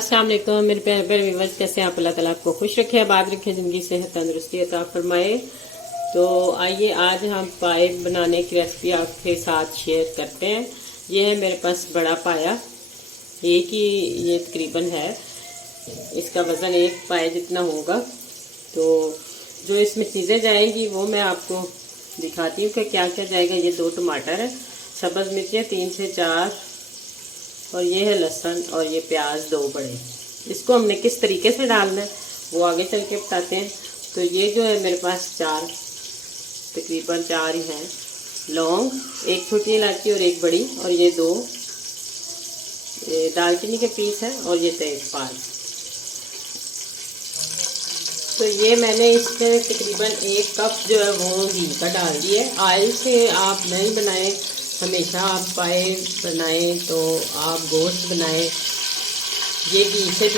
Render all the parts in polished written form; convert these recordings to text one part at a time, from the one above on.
अस्सलाम वालेकुम मेरे प्यारे प्यारे व्यूअर्स, कैसे हैं आप? अल्लाह ताला आपको खुश रखे, आबाद रखे, ज़िंदगी सेहत तंदुरुस्ती अता फरमाए। तो आइए आज हम पाए बनाने की रेसिपी आपके साथ शेयर करते हैं। ये है मेरे पास बड़ा पाया, एक ही ये तकरीबन है, इसका वज़न एक पाए जितना होगा। तो जो इसमें चीज़ें जाएंगी वो मैं आपको दिखाती हूँ कि क्या क्या जाएगा। ये 2 टमाटर है, सब्ज़ मिर्चें 3 से 4, और ये है लहसुन, और ये प्याज 2 बड़े। इसको हमने किस तरीके से डालना है वो आगे चल के बताते हैं। तो ये जो है मेरे पास तकरीबन 4 ही हैं लौंग, 1 छोटी इलायची और 1 बड़ी, और ये 2 दालचीनी के पीस है, और ये तेजपात। तो ये मैंने इसमें तकरीबन 1 कप जो है वो घी का डाल दिया है। ऑयल से आप नहीं बनाएं, हमेशा आप पाए बनाएं तो आप गोश्त बनाएं, ये घी से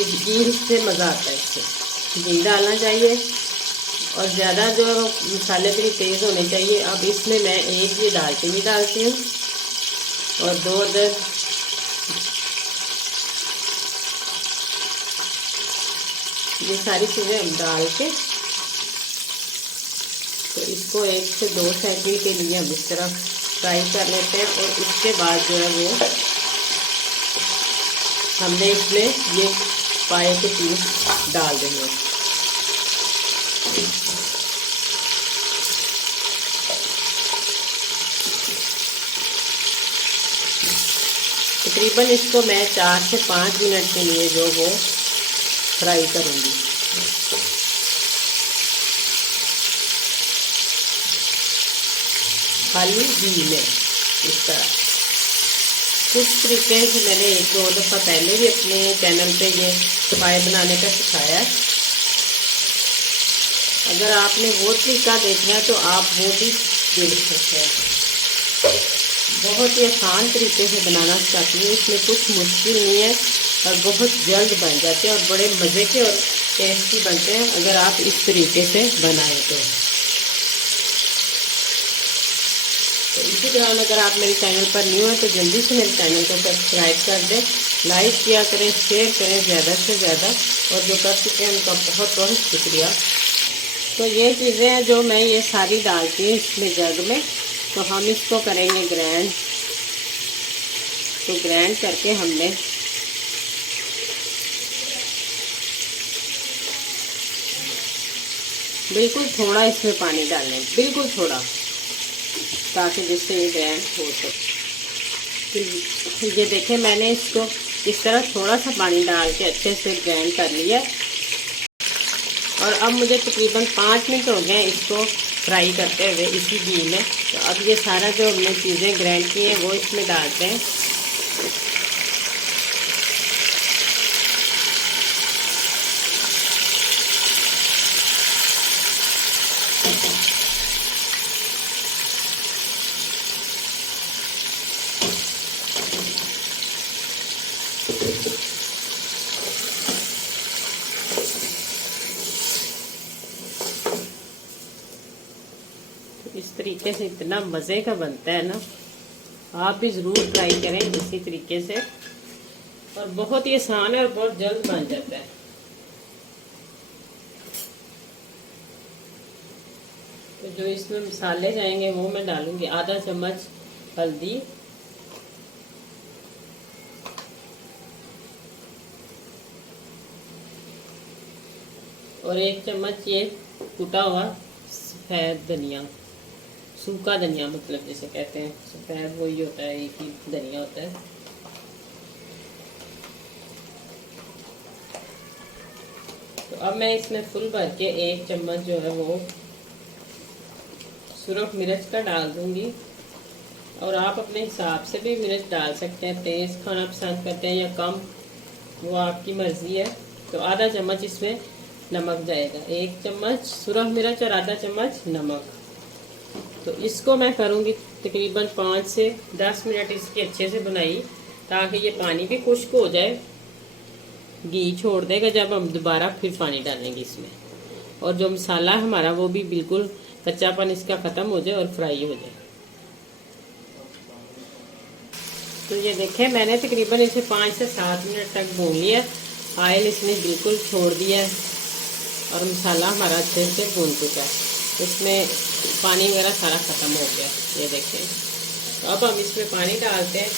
मज़ा आता है। इससे घी डालना चाहिए और ज़्यादा जो है मसाले भी तेज़ होने चाहिए। अब इसमें मैं 1 ये दालचीनी डालती हूँ और 2 अदद ये सारी चीज़ें हम डाल के तो इसको 1 से 2 सेकंड के लिए हम इस तरह फ्राई कर लेते हैं। और उसके बाद जो है वो हमने इसमें ये पाए के पीस डाल देंगे। तकरीबन इसको मैं 4 से 5 मिनट के लिए जो वो फ्राई करूँगी। खाली घी में इस तरह। कुछ तरीके से मैंने 1-2 दफ़ा पहले भी अपने चैनल पे ये पाए बनाने का सिखाया है। अगर आपने वो तरीका देखना है तो आप वो भी देख सकते हैं। बहुत ही आसान तरीके से बनाना चाहती हूँ, इसमें कुछ मुश्किल नहीं है और बहुत जल्द बन जाते हैं और बड़े मज़े के और टेस्टी बनते हैं अगर आप इस तरीके से बनाएं तो इसी दौरान अगर आप मेरे चैनल पर न्यू हैं तो जल्दी से मेरे चैनल को सब्सक्राइब कर दें, लाइक किया करें, शेयर करें ज़्यादा से ज़्यादा, और जो कर चुके हैं उनका बहुत बहुत शुक्रिया। तो ये चीज़ें हैं जो मैं ये सारी डालती हूँ इसमें जग में। तो हम इसको करेंगे ग्राइंड। तो ग्राइंड करके हमने बिल्कुल थोड़ा इसमें पानी डालना है, बिल्कुल थोड़ा, ताकि जिससे ये ग्राइंड हो सके। तो ये देखें मैंने इसको इस तरह थोड़ा सा पानी डाल के अच्छे से ग्राइंड कर लिया। और अब मुझे तकरीबन 5 मिनट हो गए इसको फ्राई करते हुए इसी घी में। तो अब ये सारा जो हमने चीज़ें ग्राइंड की हैं वो इसमें डालते हैं। इस तरीके से इतना मज़े का बनता है ना, आप भी ज़रूर ट्राई करें इसी तरीके से, और बहुत ही आसान है और बहुत जल्द बन जाता है। तो जो इसमें मसाले जाएंगे वो मैं डालूंगी। आधा चम्मच हल्दी, और 1 चम्मच ये कुटा हुआ सफ़ेद धनिया, सूखा धनिया मतलब जिसे कहते हैं, सफ़ेद वही होता है, एक ही धनिया होता है। तो अब मैं इसमें फुल भर के 1 चम्मच जो है वो सुरख मिर्च का डाल दूंगी। और आप अपने हिसाब से भी मिर्च डाल सकते हैं, तेज़ खाना पसंद करते हैं या कम, वो आपकी मर्ज़ी है। तो आधा चम्मच इसमें नमक जाएगा, 1 चम्मच सुरख मिर्च और आधा चम्मच नमक। तो इसको मैं करूँगी तकरीबन 5 से 10 मिनट इसकी अच्छे से बनाई, ताकि ये पानी भी खुश्क हो जाए, घी छोड़ देगा जब हम दोबारा फिर पानी डालेंगे इसमें, और जो मसाला हमारा वो भी बिल्कुल कच्चापन इसका ख़त्म हो जाए और फ्राई हो जाए। तो ये देखें मैंने तकरीबन इसे 5 से 7 मिनट तक भून लिया। ऑयल इसने बिल्कुल छोड़ दिया है और मसाला हमारा अच्छे से भून चुका है। इसमें पानी वगैरह सारा ख़त्म हो गया, ये देखें। तो अब हम इसमें पानी डालते हैं।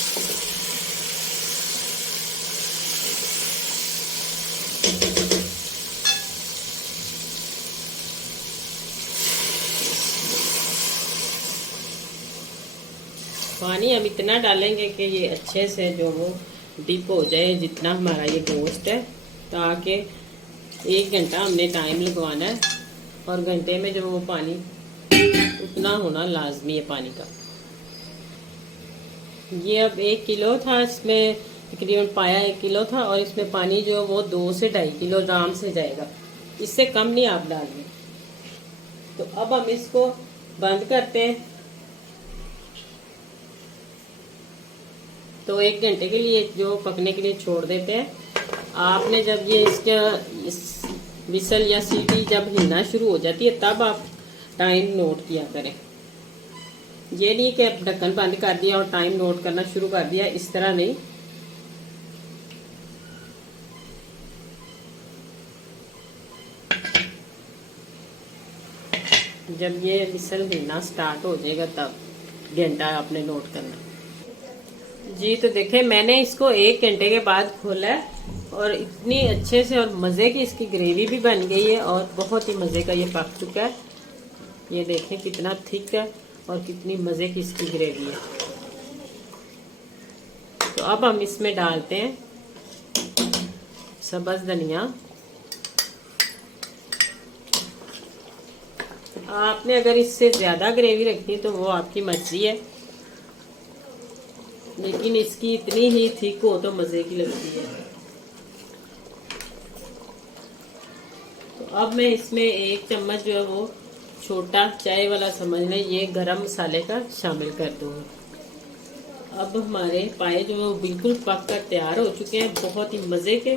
पानी हम इतना डालेंगे कि ये अच्छे से जो वो डिप हो जाए, जितना हमारा ये गोश्त है, ताकि 1 घंटा हमने टाइम लगवाना है और घंटे में जो वो पानी उतना होना लाजमी है पानी का। ये अब 1 किलो था, इसमें तकरीबन पाया 1 किलो था और इसमें पानी जो वो 2 से 2.5 किलो आराम से जाएगा, इससे कम नहीं आप डालेंगे। तो अब हम इसको बंद करते हैं। तो 1 घंटे के लिए जो पकने के लिए छोड़ देते हैं। आपने जब ये इस विसल या सीटी जब हिलना शुरू हो जाती है तब आप टाइम नोट किया करें। ये नहीं कि ढक्कन बंद कर दिया और टाइम नोट करना शुरू कर दिया, इस तरह नहीं। जब ये विसल हिलना स्टार्ट हो जाएगा तब घंटा आपने नोट करना। जी तो देखें, मैंने इसको 1 घंटे के बाद खोला है और इतनी अच्छे से और मज़े की इसकी ग्रेवी भी बन गई है और बहुत ही मज़े का ये पक चुका है। ये देखें कितना थिक है और कितनी मज़े की इसकी ग्रेवी है। तो अब हम इसमें डालते हैं सब्ज़ धनिया। आपने अगर इससे ज़्यादा ग्रेवी रखनी है तो वो आपकी मर्जी है, लेकिन इसकी इतनी ही थिक हो तो मज़े की लगती है। तो अब मैं इसमें 1 चम्मच जो है वो छोटा चाय वाला समझ लें, ये गरम मसाले का शामिल कर दूँगी। अब हमारे पाए जो है वो बिल्कुल पक कर तैयार हो चुके हैं, बहुत ही मज़े के।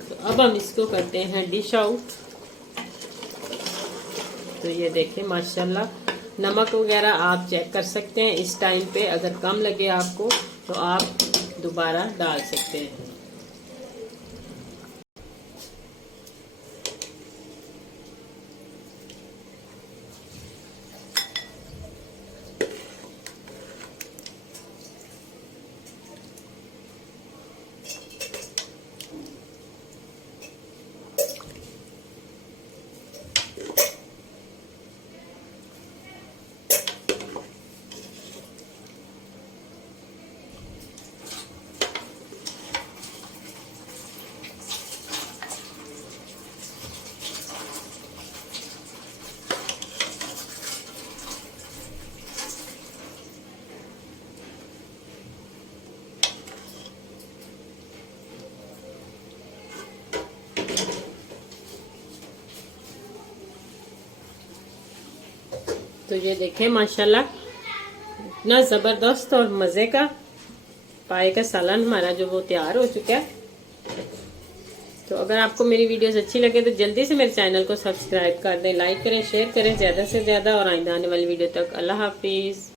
तो अब हम इसको करते हैं डिश आउट। तो ये देखें माशाल्लाह, नमक वगैरह आप चेक कर सकते हैं इस टाइम पे। अगर कम लगे आपको तो आप दोबारा डाल सकते हैं। तो ये देखें माशाल्लाह, इतना ज़बरदस्त और मज़े का पाए का सालन हमारा जो वो तैयार हो चुका है। तो अगर आपको मेरी वीडियोस अच्छी लगे तो जल्दी से मेरे चैनल को सब्सक्राइब कर दें, लाइक करें, शेयर करें ज़्यादा से ज़्यादा। और आइंदा आने वाली वीडियो तक अल्लाह हाफिज़।